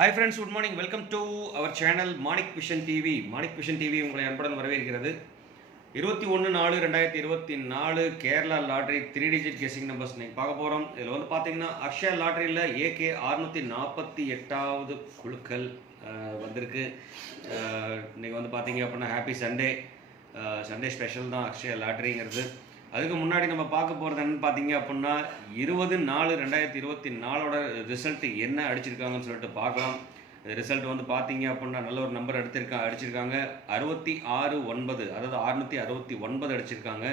Hi friends, good morning. Welcome to our channel Manik Vision TV. Manik Vision TV உங்களை அன்புடன் வரவேற்கிறது. 21/4/2024 Kerala lottery 3 digit guessing numbers நீங்கள் பார்க்க போகிறோம். இதில் வந்து பார்த்தீங்கன்னா அக்ஷயா லாட்டரியில் AK 648வது குழுக்கள் வந்திருக்கு. இன்றைக்கி வந்து பார்த்தீங்க அப்படின்னா ஹாப்பி சண்டே. சண்டே ஸ்பெஷல் தான் அக்ஷயா லாட்டரிங்கிறது. அதுக்கு முன்னாடி நம்ம பார்க்க போகிறது என்னன்னு பார்த்தீங்க அப்படின்னா 20/4/2024 ரிசல்ட் என்ன அடிச்சிருக்காங்கன்னு சொல்லிட்டு பார்க்கலாம். ரிசல்ட் வந்து பார்த்தீங்க அப்படின்னா நல்ல ஒரு நம்பர் அடிச்சிருக்காங்க 66/9, அதாவது 669 அடிச்சிருக்காங்க.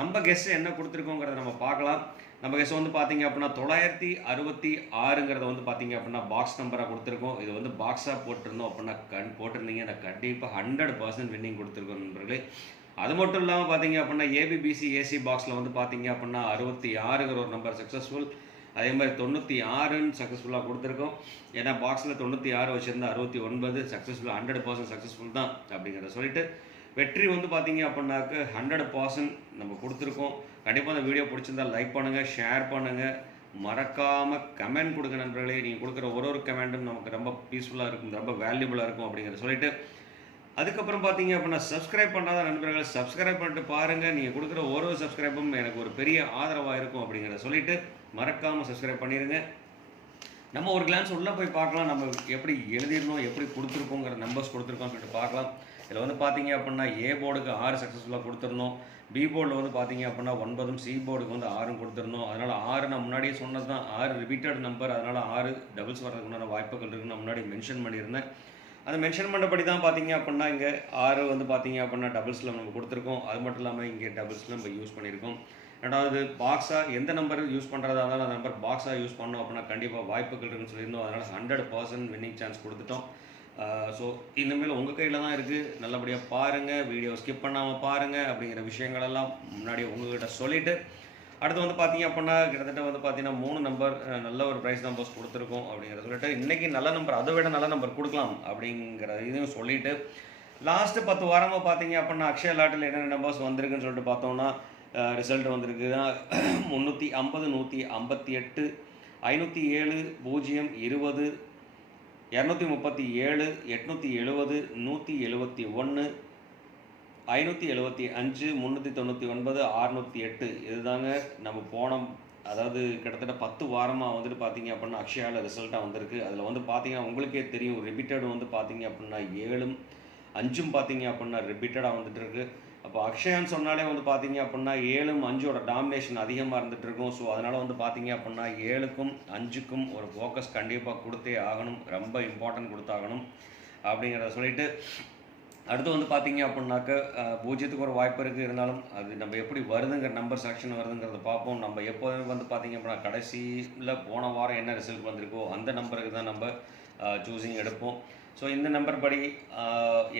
நம்ம கெஸ் என்ன கொடுத்துருக்கோங்கிறத நம்ம பார்க்கலாம். நம்ம கெஸ் வந்து பார்த்தீங்க அப்படின்னா 966ங்கிறத வந்து பார்த்தீங்க அப்படின்னா பாக்ஸ் நம்பராக கொடுத்துருக்கோம். இது வந்து பாக்ஸாக போட்டிருந்தோம் அப்படின்னா போட்டிருந்தீங்க நான் கண்டிப்பாக 100% வின்னிங் கொடுத்துருக்கோம் நண்பர்களே. அது மட்டும் இல்லாமல் பார்த்தீங்க அப்படின்னா ABBC AC பாக்ஸில் வந்து பார்த்தீங்க அப்படின்னா 66ங்கிற ஒரு நம்பர் சக்ஸஸ்ஃபுல். அதே மாதிரி 96ன்னு சக்ஸஸ்ஃபுல்லாக கொடுத்துருக்கோம். ஏன்னா பாக்ஸில் 96 வச்சுருந்தா 69 சக்ஸஸ்ஃபுல், 100% சக்ஸஸ்ஃபுல் தான் அப்படிங்கிறத சொல்லிட்டு வெற்றி வந்து பார்த்தீங்க அப்படின்னாக்க 100% நம்ம கொடுத்துருக்கோம். கண்டிப்பாக அந்த வீடியோ பிடிச்சிருந்தால் லைக் பண்ணுங்கள், ஷேர் பண்ணுங்கள், மறக்காமல் கமெண்ட் கொடுங்க நண்பர்களே. நீங்கள் கொடுக்குற ஒரு கமெண்ட்டும் நமக்கு ரொம்ப பீஸ்ஃபுல்லாக இருக்கும், ரொம்ப வேல்யூபுளாக இருக்கும் அப்படிங்கிறத சொல்லிட்டு அதுக்கப்புறம் பார்த்தீங்க அப்படின்னா சப்ஸ்கிரைப் பண்ணாத நண்பர்கள் சப்ஸ்கிரைப் பண்ணிட்டு பாருங்கள். நீங்கள் கொடுக்குற ஒரு சப்ஸ்கிரைபும் எனக்கு ஒரு பெரிய ஆதரவாக இருக்கும் அப்படிங்கிறத சொல்லிவிட்டு மறக்காமல் சப்ஸ்கிரைப் பண்ணிடுங்க. நம்ம ஒரு கிளான்ஸ் உள்ளே போய் பார்க்கலாம், நம்ம எப்படி எழுதிடணும், எப்படி கொடுத்துருக்கோங்கிற நம்பர்ஸ் கொடுத்துருக்கோம்னு சொல்லிட்டு பார்க்கலாம். இதில் வந்து பார்த்தீங்க அப்படின்னா A போர்டுக்கு 6 சக்ஸஸ்ஃபுல்லாக கொடுத்துருந்தோம். B போர்டில் வந்து பார்த்தீங்க அப்படின்னா 9, C போர்டுக்கு வந்து 6 கொடுத்துருந்தோம். அதனால் 6 நான் முன்னாடியே சொன்னது தான், 6 ரிப்பீட்டட் நம்பர், அதனால் 6 டபுள்ஸ் வரதுக்கு உண்டான வாய்ப்புகள் இருக்குன்னு நான் முன்னாடி மென்ஷன் பண்ணியிருந்தேன். அந்த மென்ஷன் பண்ணபடி தான் பார்த்தீங்க அப்படின்னா இங்கே 6 வந்து பார்த்தீங்க அப்படின்னா டபுள்ஸில் நம்ம கொடுத்துருக்கோம். அது மட்டும் இல்லாமல் இங்கே டபுள்ஸில் நம்ம யூஸ் பண்ணியிருக்கோம். ரெண்டாவது பாக்ஸாக எந்த நம்பர் யூஸ் பண்ணுறதா இருந்தாலும் அந்த நம்பர் பாக்ஸாக யூஸ் பண்ணோம் அப்படின்னா கண்டிப்பாக வாய்ப்புகள் இருக்குன்னு சொல்லியிருந்தோம். அதனால் 100% வின்னிங் சான்ஸ் கொடுத்துட்டோம். ஸோ இந்தமாரி உங்கள் கையில் தான் இருக்குது. நல்லபடியாக பாருங்கள், வீடியோ ஸ்கிப் பண்ணாமல் பாருங்கள் அப்படிங்கிற விஷயங்களெல்லாம் முன்னாடி உங்கள்கிட்ட சொல்லிவிட்டு அடுத்து வந்து பார்த்தீங்க அப்படின்னா கிட்டத்தட்ட வந்து பார்த்தீங்கன்னா 3 நம்பர் நல்ல ஒரு ப்ரைஸ் நம்பர்ஸ் கொடுத்துருக்கோம் அப்படிங்கிறத சொல்லிட்டு இன்றைக்கி நல்ல நம்பர் அதை விட நல்ல நம்பர் கொடுக்கலாம் அப்படிங்கிற இதையும் சொல்லிவிட்டு லாஸ்ட்டு 10 வாரமாக பார்த்தீங்க அப்படின்னா அக்ஷயா லாட்டரியில் என்னென்ன நம்பர்ஸ் வந்திருக்குன்னு சொல்லிட்டு பார்த்தோம்னா ரிசல்ட் வந்திருக்கு 350, 158, 507, 0, 20, 237, 870, 171, 575, 399, 608 இதுதாங்க நம்ம போனோம். அதாவது கிட்டத்தட்ட 10 வாரமாக வந்துட்டு பார்த்தீங்க அப்படின்னா அக்ஷயாவில் ரிசல்ட்டாக வந்திருக்கு. அதில் வந்து பார்த்தீங்கன்னா உங்களுக்கே தெரியும், ரிப்பீட்டட் வந்து பார்த்தீங்க அப்படின்னா 7, 5 பார்த்தீங்க அப்படின்னா ரிப்பீட்டடாக வந்துட்டு இருக்கு. அப்போ அக்ஷயான்னு சொன்னாலே வந்து பார்த்தீங்க அப்படின்னா 7, 5ஓட டாமினேஷன் அதிகமாக இருந்துகிட்டு இருக்கும். ஸோ அதனால் வந்து பார்த்தீங்க அப்படின்னா 7க்கும் 5க்கும் ஒரு ஃபோக்கஸ் கண்டிப்பாக கொடுத்தே ஆகணும், ரொம்ப இம்பார்ட்டன்ட் கொடுத்தாகணும் அப்படிங்கிறத சொல்லிவிட்டு அடுத்து வந்து பார்த்தீங்க அப்படின்னாக்க 0க்கு ஒரு வாய்ப்பு இருக்குது. இருந்தாலும் அது நம்ம எப்படி வருதுங்கிற நம்பர் செலெக்ஷன் வருதுங்கிறத பார்ப்போம். நம்ம எப்போதுமே வந்து பார்த்தீங்க அப்படின்னா கடைசியில் போன வாரம் என்ன ரிசல்ட் வந்திருக்கோ அந்த நம்பருக்கு தான் நம்ம சூஸிங் எடுப்போம். ஸோ இந்த நம்பர் படி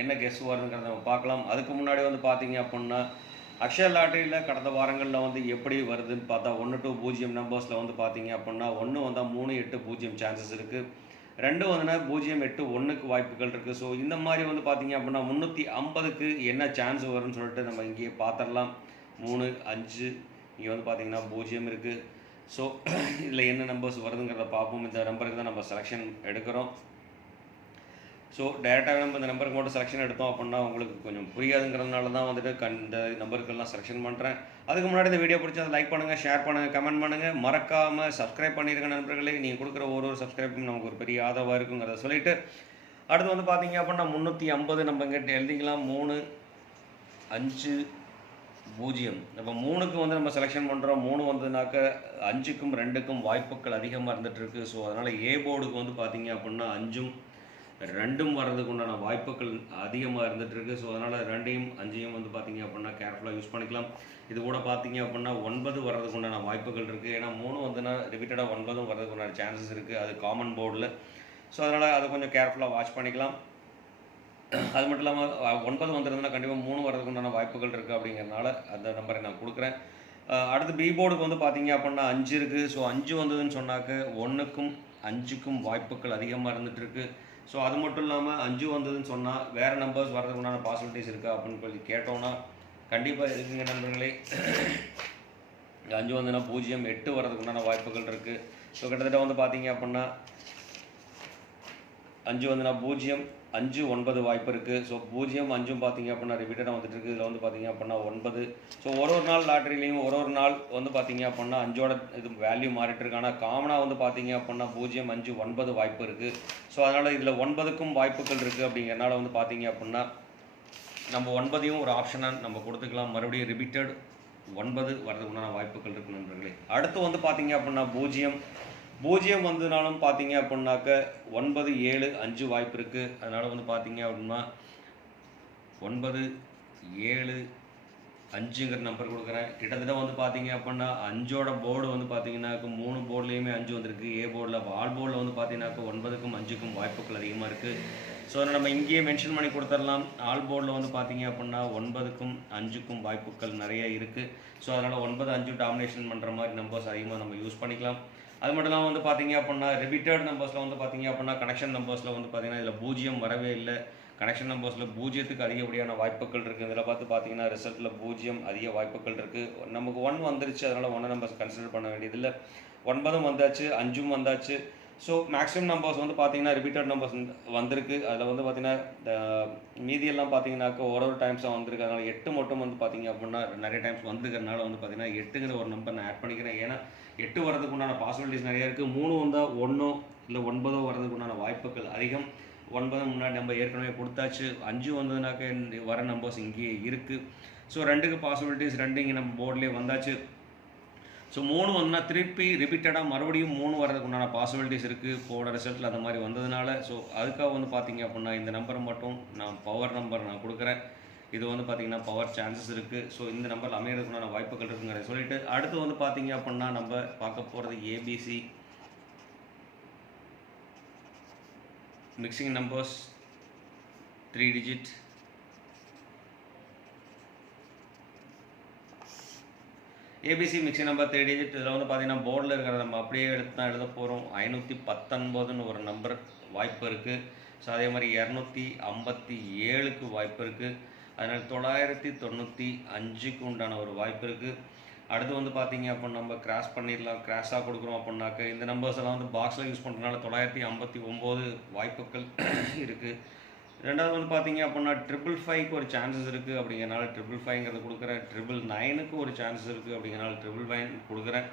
என்ன கெஸ் வருதுங்கிறத நம்ம பார்க்கலாம். அதுக்கு முன்னாடி வந்து பார்த்தீங்க அப்படின்னா அக்ஷயா லாட்டரியில் கடந்த வாரங்களில் வந்து எப்படி வருதுன்னு பார்த்தா 1 to 0 நம்பர்ஸில் வந்து பார்த்தீங்க அப்படின்னா 1 வந்தால் 3, 8, 0 சான்சஸ் இருக்குது. 2 வந்துன்னா 0, 8, 1க்கு வாய்ப்புகள் இருக்குது. ஸோ இந்த மாதிரி வந்து பார்த்தீங்க அப்படின்னா 350க்கு என்ன சான்ஸ் வரும்னு சொல்லிட்டு நம்ம இங்கேயே பார்த்துடலாம். 3, 5 இங்கே வந்து பார்த்தீங்கன்னா 0 இருக்குது. ஸோ இதில் என்ன நம்பர்ஸ் வருதுங்கிறத பார்ப்போம். இந்த நம்பருக்கு தான் நம்ம செலெக்ஷன் எடுக்கிறோம். ஸோ டேரெக்டாக நம்ம இந்த நம்பருக்கு மட்டும் செலெக்ஷன் எடுத்தோம் அப்படின்னா உங்களுக்கு கொஞ்சம் புரியாதுங்கிறதுனால தான் வந்துட்டு இந்த நம்பருக்கெல்லாம் செலெக்ஷன் பண்ணுறேன். அதுக்கு முன்னாடி இந்த வீடியோ பிடிச்சா லைக் பண்ணுங்கள், ஷேர் பண்ணுங்கள், கமெண்ட் பண்ணுங்கள், மறக்காமல் சப்ஸ்கிரைப் பண்ணியிருக்க நண்பர்களே. நீங்கள் கொடுக்குற ஒரு சப்ஸ்கிரைப்பும் நமக்கு ஒரு பெரிய ஆதரவாக இருக்குங்கிறத சொல்லிவிட்டு அடுத்து வந்து பார்த்தீங்க அப்படின்னா 350 நம்ம இங்கே எழுதிக்கலாம். 3, 5, 0 இப்போ 3க்கு வந்து நம்ம செலெக்ஷன் பண்ணுறோம். 3 வந்ததுனாக்க 5க்கும் 2க்கும் வாய்ப்புகள் அதிகமாக இருந்துகிட்ருக்கு. ஸோ அதனால் A போர்டுக்கு வந்து பார்த்தீங்க அப்படின்னா 5ம் 2ம் வர்றதுக்கு உண்டான வாய்ப்புகள் அதிகமாக இருந்துகிட்ருக்கு. ஸோ அதனால் 2யும் 5யும் வந்து பார்த்தீங்க அப்படின்னா கேர்ஃபுல்லாக யூஸ் பண்ணிக்கலாம். இது கூட பார்த்தீங்க அப்படின்னா 9 வர்றதுக்கு உண்டான வாய்ப்புகள் இருக்குது. ஏன்னா 3 வந்துன்னா ரிப்பீட்டடாக 9ம் வர்றதுக்கு உண்டான சான்சஸ் இருக்குது, அது காமன் போர்டில். ஸோ அதனால் அதை கொஞ்சம் கேர்ஃபுல்லாக வாட்ச் பண்ணிக்கலாம். அது மட்டும் இல்லாமல் 9 வந்துருந்ததுன்னா கண்டிப்பாக 3 வர்றதுக்கு உண்டான வாய்ப்புகள் இருக்குது அப்படிங்கிறதுனால அந்த நம்பரை நான் கொடுக்குறேன். அடுத்து B போர்டுக்கு வந்து பார்த்தீங்க அப்படின்னா 5 இருக்குது. ஸோ 5 வந்ததுன்னு சொன்னாக்க 1க்கும் 5க்கும் வாய்ப்புகள் அதிகமாக இருந்துகிட்ருக்கு. ஸோ அது மட்டும் இல்லாமல் 5 வந்ததுன்னு சொன்னால் வேறு நம்பர்ஸ் வர்றதுக்கு உண்டான பாசிபிலிட்டிஸ் இருக்கா அப்படின்னு சொல்லி கேட்டோன்னா கண்டிப்பாக இருக்குங்க நண்பர்களே. 5 வந்துன்னா 0, 8 வர்றதுக்கு உண்டான வாய்ப்புகள் இருக்குது. ஸோ கிட்டத்தட்ட வந்து பார்த்தீங்க அப்படின்னா 5 வந்துன்னா 0, 5, 9 வாய்ப்பு இருக்குது. ஸோ 0, 5 பார்த்தீங்க அப்படின்னா ரிப்பீட்டடாக வந்துட்டு இருக்குது. இதில் வந்து பார்த்தீங்க அப்படின்னா 9. ஸோ ஒரு நாள் லாட்டரிலையும் ஒரு நாள் வந்து பார்த்தீங்க அப்படின்னா 5ஓட இது வேல்யூ மாறிட்டு இருக்கு. ஆனால் காமனாக வந்து பார்த்தீங்க அப்படின்னா 0, 5, 9 வாய்ப்பு இருக்குது. ஸோ அதனால் இதில் 9க்கும் வாய்ப்புகள் இருக்குது. அப்படிங்கிறனால வந்து பார்த்தீங்க அப்படின்னா நம்ம 9ஐயும் ஒரு ஆப்ஷனாக நம்ம கொடுத்துக்கலாம். மறுபடியும் ரிப்பீட்டட் 9 வரதுக்குண்டான வாய்ப்புகள் இருக்குது நண்பர்களே. அடுத்து வந்து பார்த்தீங்க அப்படின்னா 0 வந்ததுனாலும் பார்த்தீங்க அப்படின்னாக்க 9, 7, 5 வாய்ப்பு இருக்குது. அதனால் வந்து பார்த்தீங்க அப்படின்னா 9, 7, 5ங்கிற நம்பர் கொடுக்குறேன். கிட்டத்தட்ட வந்து பார்த்தீங்க அப்படின்னா 5ஓட போர்டு வந்து பார்த்தீங்கன்னாக்க 3 போர்ட்லேயுமே 5 வந்திருக்கு. ஏ போர்டில் ஆல் போர்டில் வந்து பார்த்தீங்கன்னாக்க 9க்கும் 5க்கும் வாய்ப்புகள் அதிகமாக இருக்குது. ஸோ அதை நம்ம இங்கேயே மென்ஷன் பண்ணி கொடுத்துடலாம். ஆல் போர்டில் வந்து பார்த்தீங்க அப்படின்னா 9க்கும் 5க்கும் வாய்ப்புகள் நிறைய இருக்குது. ஸோ அதனால் 9, 5 டாமினேஷன் பண்ணுற மாதிரி நம்பர்ஸ் அதிகமாக நம்ம யூஸ் பண்ணிக்கலாம். அது மட்டும் இல்லாமல் வந்து பார்த்தீங்க அப்படின்னா ரிப்பீட்டட் நம்பர்ஸில் வந்து பார்த்தீங்க அப்படின்னா கனெக்ஷன் நம்பர்ஸில் வந்து பார்த்தீங்கன்னா இதில் 0 வரவே இல்லை. கனெக்ஷன் நம்பர்ஸில் 0க்கு அதிகப்படியான வாய்ப்புகள் இருக்குது. இதில் பார்த்தீங்கன்னா ரிசல்ட்டில் 0 அதிக வாய்ப்புகள் இருக்குது. நமக்கு 1 வந்துருச்சு, அதனால் 1 நம்பர்ஸ் கன்சிடர் பண்ண வேண்டியதில்லை. 9ம் வந்தாச்சு, 5ம் வந்தாச்சு. ஸோ மேக்ஸிமம் நம்பர்ஸ் வந்து பார்த்தீங்கன்னா ரிப்பீட்டட் நம்பர்ஸ் வந்திருக்கு. அதில் வந்து பார்த்தீங்கன்னா மீதியெல்லாம் பார்த்தீங்கன்னாக்க ஒரு டைம்ஸாக வந்திருக்கு. அதனால் 8 மட்டும் வந்து பார்த்தீங்க அப்படின்னா நிறைய டைம்ஸ் வந்திருக்கிறதுனால வந்து பார்த்தீங்கன்னா 8ங்கிற ஒரு நம்பர் நான் ஆட் பண்ணிக்கிறேன். ஏன்னா 8 வரதுக்கு உண்டான பாசிபிலிட்டிஸ் நிறைய இருக்குது. 3 வந்தால் 1 இல்லை 9 வரதுக்கு உண்டான வாய்ப்புகள் அதிகம். 9 முன்னாடி நம்ம ஏற்கனவே கொடுத்தாச்சு. 5 வந்ததுனாக்க வர நம்பர்ஸ் இங்கேயே இருக்குது. ஸோ 2க்கு பாசிபிலிட்டிஸ் 2 இங்கே நம்ம போர்ட்லேயே வந்தாச்சு. ஸோ 3 வந்தா திருப்பி ரிப்பீட்டடாக மறுபடியும் 3 வரதுக்கு உண்டான பாசிபிலிட்டிஸ் இருக்குது. போன ரிசல்ட்டில் அந்த மாதிரி வந்ததுனால. ஸோ அதுக்காக வந்து பார்த்தீங்க அப்படின்னா இந்த நம்பரை மட்டும் நான் பவர் நம்பர் நான் கொடுக்குறேன். இது வந்து பார்த்தீங்கன்னா பவர் சான்சஸ் இருக்குது. ஸோ இந்த நம்பரில் அமைகிறதுக்குண்டான வாய்ப்புகள் இருக்குங்கிறத சொல்லிவிட்டு அடுத்து வந்து பார்த்தீங்க அப்படின்னா நம்ம பார்க்க போகிறது ABC mixing numbers 3 digit. ABC mixing number 3 digit. இதில் வந்து பார்த்தீங்கன்னா போர்டில் இருக்கிறத நம்ம அப்படியே எடுத்து தான் எழுத போகிறோம். 519ன்னு ஒரு நம்பர் வாய்ப்பு இருக்குது. ஸோ அதே மாதிரி 257க்கு வாய்ப்பு இருக்குது. அதனால் 995க்கு உண்டான ஒரு வாய்ப்பு இருக்குது. அடுத்து வந்து பார்த்தீங்க அப்படின்னா நம்ம கிராஸ் பண்ணிடலாம். கிராஸாக கொடுக்குறோம் அப்படின்னாக்க இந்த நம்பர்ஸ் எல்லாம் வந்து பாக்ஸில் யூஸ் பண்ணுறதுனால 959 வாய்ப்புகள் இருக்குது. ரெண்டாவது வந்து பார்த்தீங்க அப்படின்னா 555க்கு ஒரு சான்சஸ் இருக்குது. அப்படிங்கிறனால 555ங்கிறது கொடுக்குறேன். 999க்கு ஒரு சான்சஸ் இருக்குது. அப்படிங்கிறனால 999 கொடுக்குறேன்.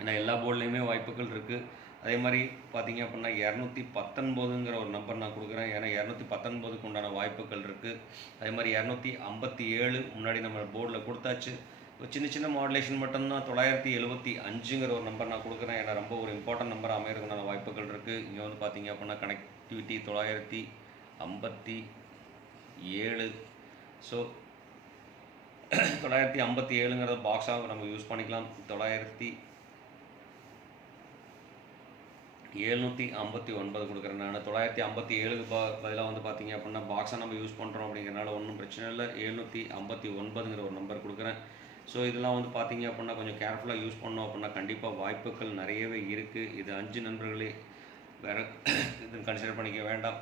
ஏன்னா எல்லா போர்ட்லேயுமே வாய்ப்புகள் இருக்குது. அதே மாதிரி பார்த்தீங்க அப்படின்னா 219ங்கிற ஒரு நம்பர் நான் கொடுக்குறேன். ஏன்னா 219க்கு உண்டான வாய்ப்புகள் இருக்குது. அதே மாதிரி 257 முன்னாடி நம்ம போர்டில் கொடுத்தாச்சு. ஒரு சின்ன மாடுலேஷன் மட்டும்தான் 975ங்கிற ஒரு நம்பர் நான் கொடுக்குறேன். ஏன்னா ரொம்ப ஒரு இம்பார்ட்டன்ட் நம்பர் அமைகிறதுக்கான வாய்ப்புகள் இருக்குது. இங்கே வந்து பார்த்தீங்க அப்படின்னா கனெக்டிவிட்டி 957. ஸோ 957ங்கிறத பாக்ஸாக நம்ம யூஸ் பண்ணிக்கலாம். 9759 கொடுக்குறேன். நான் 957க்கு பதிலாக வந்து பார்த்தீங்க அப்படின்னா பாக்ஸாக நம்ம யூஸ் பண்ணுறோம். அப்படிங்கிறனால ஒன்றும் பிரச்சனை இல்லை. 759ங்கிற ஒரு நம்பர் கொடுக்குறேன். ஸோ இதெல்லாம் வந்து பார்த்தீங்க அப்படின்னா கொஞ்சம் கேர்ஃபுல்லாக யூஸ் பண்ணோம் அப்படின்னா கண்டிப்பாக வாய்ப்புகள் நிறையவே இருக்குது. இது 5 நண்பர்களே, வேறு இது கன்சிடர் பண்ணிக்க வேண்டாம்.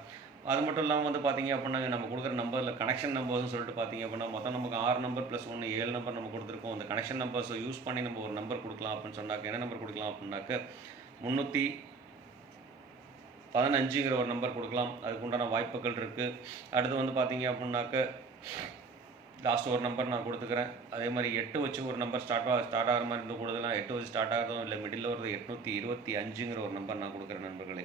அது மட்டும் இல்லாமல் வந்து பார்த்தீங்க அப்படின்னா நம்ம கொடுக்குற நம்பரில் கனெக்ஷன் நம்பர்ஸ்னு சொல்லிட்டு பார்த்தீங்க அப்படின்னா மொத்தம் நமக்கு 6 நம்பர் ப்ளஸ் 1 7 நம்பர் நம்ம கொடுத்துருக்கோம். அந்த கனெக்ஷன் நம்பர்ஸை யூஸ் பண்ணி நம்ம ஒரு நம்பர் கொடுக்கலாம் அப்படின்னு சொன்னாக்க என்ன நம்பர் கொடுக்கலாம் அப்படின்னாக்க 315ங்கிற ஒரு நம்பர் கொடுக்கலாம். அதுக்கு உண்டான வாய்ப்புகள் இருக்குது. அடுத்து வந்து பார்த்தீங்க அப்படின்னாக்க லாஸ்ட் ஒரு நம்பர் நான் கொடுத்துக்கிறேன். அதே மாதிரி 8 வச்சு ஒரு நம்பர் ஸ்டார்ட் ஆகிற மாதிரி இருந்து கொடுக்கலாம். 8 வச்சு ஸ்டார்ட் ஆகிறதும் இல்லை மிடில் வருது 825ங்கிற ஒரு நம்பர் நான் கொடுக்குறேன் நண்பர்களே.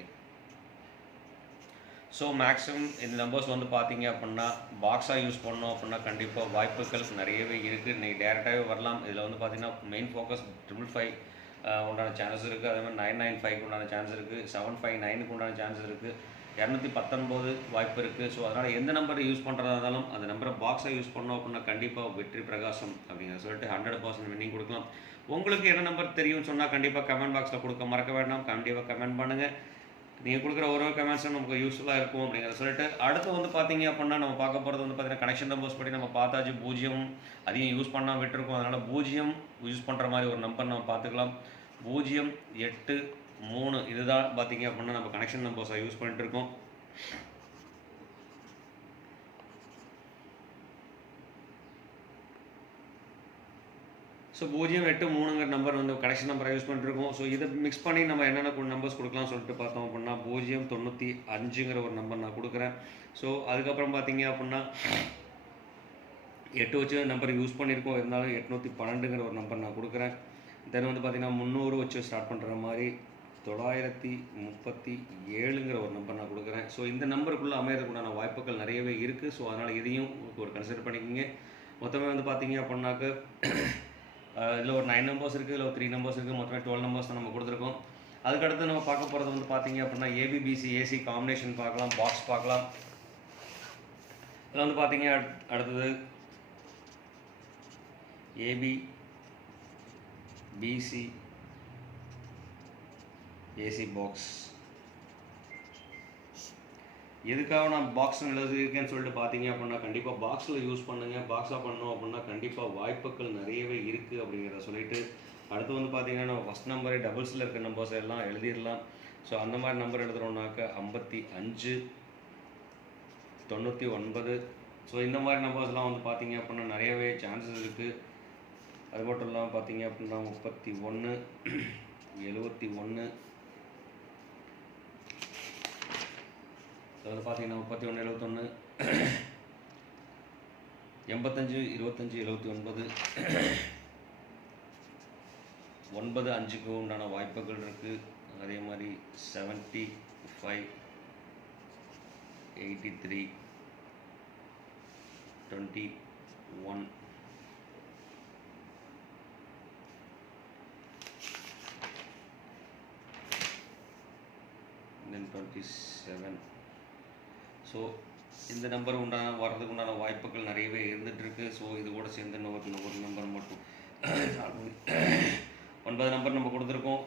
ஸோ மேக்ஸிமம் இந்த நம்பர்ஸ் வந்து பார்த்தீங்க அப்படின்னா பாக்ஸாக யூஸ் பண்ணோம் அப்படின்னா கண்டிப்பாக வாய்ப்புகள் நிறையவே இருக்குது. இன்றைக்கி டேரெக்டாகவே வரலாம். இதில் வந்து பார்த்தீங்கன்னா மெயின் ஃபோக்கஸ் 555 உண்டான சான்சஸ் இருக்குது. அதே மாதிரி 995க்கு உண்டான சான்ஸ் இருக்குது. 759க்கு உண்டான சான்சஸ் இருக்குது. 219 வாய்ப்பு இருக்குது. ஸோ அதனால் எந்த நம்பரை யூஸ் பண்ணுறதா இருந்தாலும் அந்த நம்பரை பாக்ஸாக யூஸ் பண்ணோம் அப்படின்னா கண்டிப்பாக வெற்றி பிரகாசம் அப்படிங்கிற சொல்லிட்டு 100% வின்னிங் கொடுக்கலாம். உங்களுக்கு என்ன நம்பர் தெரியும்னு சொன்னால் கண்டிப்பாக கமெண்ட் பாக்ஸில் கொடுக்க மறக்க வேண்டாம். கண்டிப்பாக கமெண்ட் பண்ணுங்கள். நீங்கள் கொடுக்குற ஒரு கமெண்ட்ஸும் நமக்கு யூஸ்ஃபுல்லாக இருக்கும் அப்படிங்கிறத சொல்லிட்டு அடுத்து வந்து பார்த்தீங்க அப்படின்னா நம்ம பார்க்க போகிறது வந்து பார்த்தீங்கன்னா கனெக்ஷன் நம்பர்ஸ் படி நம்ம பார்த்தாச்சு. 0 அதிகம் யூஸ் பண்ணால் விட்டுருக்கோம். அதனால் 0 யூஸ் பண்ணுற மாதிரி ஒரு நம்பர் நம்ம பார்த்துக்கலாம். 083 இதுதான் பார்த்தீங்க அப்படின்னா நம்ம கனெக்ஷன் நம்பர்ஸை யூஸ் பண்ணிட்டு இருக்கோம். ஸோ 083ங்கிற நம்பர் வந்து கடைசி நம்பரை யூஸ் பண்ணிட்டுருக்கோம். ஸோ இதை மிக்ஸ் பண்ணி நம்ம என்னென்ன நம்பர்ஸ் கொடுக்கலாம்னு சொல்லிட்டு பார்த்தோம் அப்படின்னா 095ங்கிற ஒரு நம்பர் நான் கொடுக்குறேன். ஸோ அதுக்கப்புறம் பார்த்தீங்க அப்படின்னா 8 வச்சு நம்பர் யூஸ் பண்ணியிருக்கோம், இருந்தாலும் 812ங்கிற ஒரு நம்பர் நான் கொடுக்குறேன். தென் வந்து பார்த்தீங்கன்னா 300 வச்சு ஸ்டார்ட் பண்ணுற மாதிரி 937ங்கிற ஒரு நம்பர் நான் கொடுக்குறேன். ஸோ இந்த நம்பருக்குள்ளே அமையறதுக்குண்டான வாய்ப்புகள் நிறையவே இருக்குது. ஸோ அதனால் இதையும் ஒரு கன்சிடர் பண்ணிக்கோங்க. மொத்தமே வந்து பார்த்தீங்க அப்படின்னாக்க இதில் ஒரு 9 நம்பர்ஸ் இருக்குது, இதில் ஒரு 3 நம்பர்ஸ் இருக்குது, மொத்தமே 12 நம்பர்ஸ் தான் நம்ம கொடுத்துருக்கோம். அதுக்கடுத்து நம்ம பார்க்க போகிறது வந்து பார்த்தீங்க அப்படின்னா ஏபிபிசி ஏசி காம்பினேஷன் பார்க்கலாம், பாக்ஸ் பார்க்கலாம். இதில் வந்து பார்த்தீங்க அடுத்தது ஏபி பிசி ஏசி பாக்ஸ். எதுக்காக நான் பாக்ஸ் எழுதியிருக்கேன்னு சொல்லிட்டு பார்த்தீங்க அப்படின்னா கண்டிப்பாக பாக்ஸில் யூஸ் பண்ணுங்கள். பாக்ஸாக பண்ணோம் அப்படின்னா கண்டிப்பாக வாய்ப்புகள் நிறையவே இருக்குது அப்படிங்கிறத சொல்லிவிட்டு அடுத்து வந்து பார்த்தீங்கன்னா நம்ம ஃபஸ்ட் நம்பரே டபுள்ஸில் இருக்க நம்பர்ஸ் எல்லாம் எழுதிடலாம். ஸோ அந்த மாதிரி நம்பர் எழுதுகிறோம்னாக்க 55 99. ஸோ இந்த மாதிரி நம்பர்ஸ்லாம் வந்து பார்த்தீங்க அப்படின்னா நிறையவே சான்சஸ் இருக்குது. அது மட்டும் இல்லாமல் பார்த்தீங்க அப்படின்னா 31 71 வந்து பார்த்தீங்கன்னா 31 71 85 25 79 95க்கு உண்டான வாய்ப்புகள் இருக்குது. அதே மாதிரி 75 83 21 then 27. ஸோ இந்த நம்பர் வர்றதுக்கு உண்டான வாய்ப்புகள் நிறையவே இருந்துகிட்ருக்கு. ஸோ இது கூட சேர்ந்து ஒரு நம்பர் மட்டும் 9 நம்பர் நம்ம கொடுத்துருக்கோம்.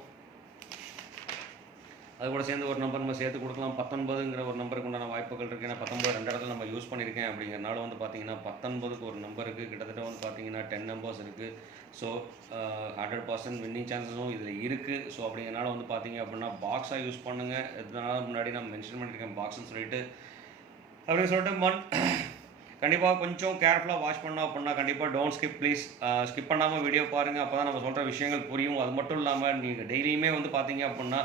அது கூட சேர்ந்து ஒரு நம்பர் நம்ம சேர்த்து கொடுக்கலாம். 19ங்கிற ஒரு நம்பருக்கு உண்டான வாய்ப்புகள் இருக்குது. ஏன்னா 19 2 இடத்துல நம்ம யூஸ் பண்ணியிருக்கேன் அப்படிங்கிறனால வந்து பார்த்தீங்கன்னா 19க்கு ஒரு நம்பர் இருக்குது. கிட்டத்தட்ட வந்து பார்த்தீங்கன்னா 10 நம்பர்ஸ் இருக்குது. ஸோ 100% வின்னிங் சான்சஸும் இதில் இருக்குது. ஸோ அப்படிங்கிறனால வந்து பார்த்தீங்க அப்படின்னா பாக்ஸாக யூஸ் பண்ணுங்கள். இதனால முன்னாடி நான் மென்ஷன் பண்ணியிருக்கேன் பாக்ஸ்ன்னு சொல்லிட்டு. அப்படின்னு சொல்லிட்டு கண்டிப்பாக கொஞ்சம் கேர்ஃபுல்லாக வாட்ச் பண்ணோம் அப்படின்னா கண்டிப்பாக டோன்ட் ஸ்கிப் ப்ளீஸ். ஸ்கிப் பண்ணாமல் வீடியோ பாருங்கள். அப்போ தான் நம்ம சொல்கிற விஷயங்கள் புரியும். அது மட்டும் இல்லாமல் நீங்கள் டெய்லியுமே வந்து பார்த்தீங்க அப்படின்னா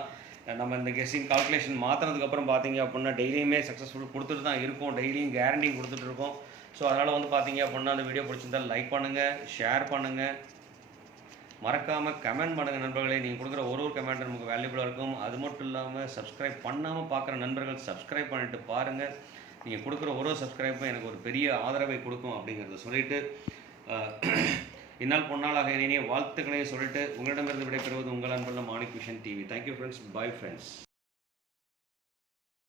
நம்ம இந்த கெஸ்ஸிங் கால்குலேஷன் மாற்றினதுக்கப்புறம் பார்த்தீங்க அப்படின்னா டெய்லியுமே சக்ஸஸ்ஃபுல் கொடுத்துட்டு தான் இருக்கும். டெய்லியும் கேரண்டி கொடுத்துட்ருக்கோம். ஸோ அதனால் வந்து பார்த்தீங்க அப்படின்னா அந்த வீடியோ பிடிச்சிருந்தால் லைக் பண்ணுங்கள், ஷேர் பண்ணுங்கள், மறக்காமல் கமெண்ட் பண்ணுங்கள் நண்பர்களே. நீங்கள் கொடுக்குற ஒரு கமெண்ட் நமக்கு வேல்யூபுளாக இருக்கும். அது மட்டும் இல்லாமல் சப்ஸ்கிரைப் பண்ணாமல் பார்க்குற நண்பர்கள் சப்ஸ்கிரைப் பண்ணிவிட்டு பாருங்கள். நீங்கள் கொடுக்குற ஒரு சப்ஸ்கிரைப்பும் எனக்கு ஒரு பெரிய ஆதரவை கொடுக்கும் அப்படிங்கிறத சொல்லிவிட்டு இந்நாள் பொன்னாளாக இனிய வாழ்த்துக்களையும் சொல்லிட்டு உங்களிடமிருந்து விடைபெறுவது உங்கள் அன்புள்ள Manik vision TV. Thank you friends. Bye friends.